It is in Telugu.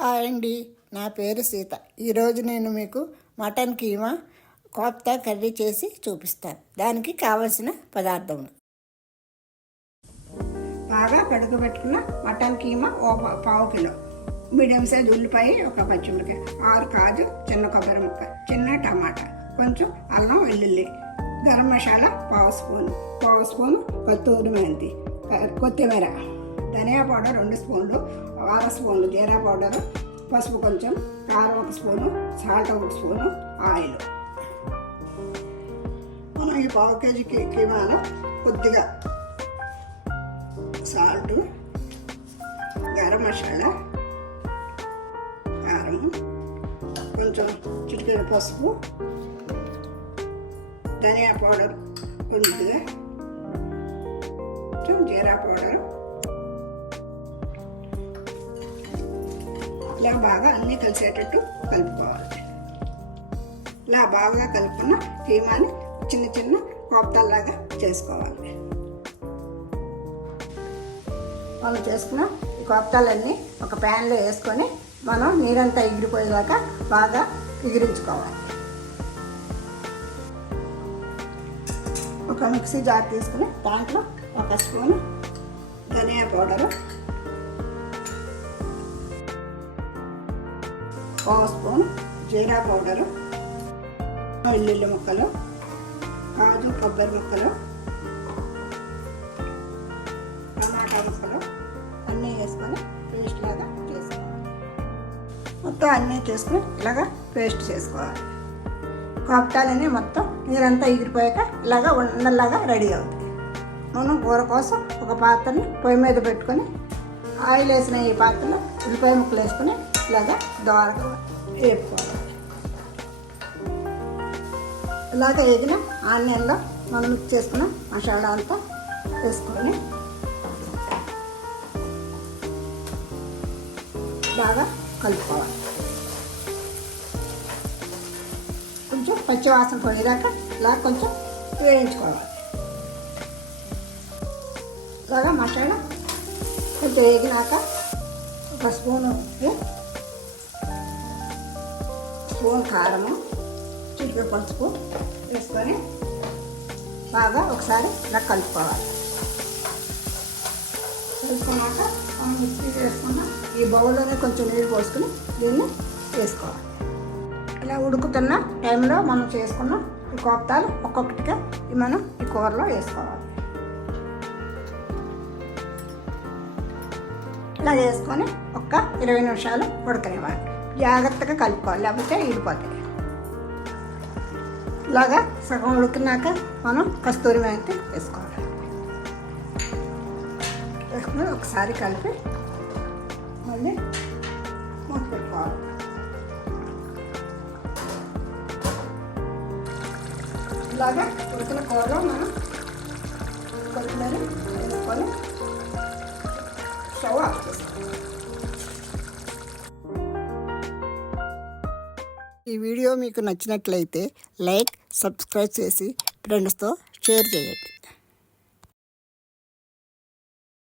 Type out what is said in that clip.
హాయ్ అండి, నా పేరు సీత. ఈరోజు నేను మీకు మటన్ కీమా కోఫ్తా కర్రీ చేసి చూపిస్తాను. దానికి కావలసిన పదార్థములు: బాగా కడుగుపెట్టుకున్న మటన్ కీమా పావు కిలో, మీడియం సైజ్ ఉల్లిపాయ, ఒక పచ్చిమిరకాయ, 6 కాజు, చిన్న కొబ్బరి ముక్క, చిన్న టమాటా, కొంచెం అల్లం వెల్లుల్లి, గరం మసాలా పావు స్పూను కస్తూరి మెంతి, కొత్తిమీర, ధనియా పౌడర్ 2 స్పూన్లు, 6 స్పూన్లు జీరా పౌడరు, పసుపు కొంచెం, కారం 1 స్పూను, సాల్ట్ 1 స్పూను, ఆయిల్. మనం ఈ పావు కేజీ కీమాలో కొద్దిగా సాల్ట్, గరం మసాలా, కారం, కొంచెం చిటికెడు పసుపు, ధనియా పౌడర్ కొద్దిగా, కొంచెం జీరా పౌడర్, ఇలా బాగా అన్నీ కలిసేటట్టు కలుపుకోవాలి. ఇలా బాగా కలుపుకున్న కీమాని చిన్న చిన్న కోఫ్తాల్లాగా చేసుకోవాలి. మనం చేసుకున్న ఈ కోఫ్తాలన్నీ ఒక ప్యాన్లో వేసుకొని మనం నీరంతా ఎగిరిపోయేదాకా బాగా ఎగిరించుకోవాలి. ఒక మిక్సీ జార్ తీసుకుని దాంట్లో 1 స్పూను ధనియా పౌడరు, 1 స్పూన్ జీరా పౌడరు, వెల్లుల్లి ముక్కలు, కాజు కొబ్బరి ముక్కలు, టమాటా ముక్కలు అన్నీ వేసుకొని పేస్ట్ లాగా చేసుకోవాలి. మొత్తం అన్నీ చేసుకుని ఇలాగా పేస్ట్ చేసుకోవాలి. కోఫ్తాలన్నీ మొత్తం నీరంతా ఎగిరిపోయాక ఇలాగా ఉండల్లాగా రెడీ అవుతాయి. మనం కూర కోసం ఒక పాత్రని పొయ్యి మీద పెట్టుకొని ఆయిల్ వేసిన ఈ పాత్రలో ఉల్లిపాయ ముక్కలు వేసుకొని ఇలాగా దోరగా వేపుకోవాలి. ఇలాగ వేగిన ఆనియన్లో మనం మిక్స్ చేసుకున్న మసాలా అంతా వేసుకొని బాగా కలుపుకోవాలి. కొంచెం పచ్చివాసన పోయేదాకా ఇలా కొంచెం వేయించుకోవాలి. ఇలాగా మసాలా కొంచెం వేగినాక 1 స్పూను కారము, చిటికెడు పసుపు వేసుకొని బాగా ఒకసారి ఇలా కలుపుకోవాలి. కలుపుకున్నాక మనం మిక్సీ చేసుకున్న ఈ బౌల్లోనే కొంచెం నీళ్ళు పోసుకుని దీన్ని వేసుకోవాలి. ఇలా ఉడుకుతున్న టైంలో మనం చేసుకున్న ఈ కోఫ్తాలు ఒక్కొక్కటిగా మనం ఈ కూరలో వేసుకోవాలి. ఇలా వేసుకొని ఒక 20 నిమిషాలు ఉడకనివ్వాలి. జాగ్రత్తగా కలుపుకోవాలి, లేకపోతే ఈడిపోతాయి. ఇలాగా సగం ఉడికినాక మనం కస్తూరి మెంతి వేసుకోవాలి. వేసుకుని ఒకసారి కలిపి మళ్ళీ మూత పెట్టుకోవాలి. ఇలాగా ఉడికిన కూరలో మనం కొత్తిమీర వేసుకొని స్టవ్ ఆఫ్ చేసుకోవాలి. ఈ వీడియో మీకు నచ్చినట్లయితే లైక్, సబ్స్క్రైబ్ చేసి ఫ్రెండ్స్తో షేర్ చేయండి.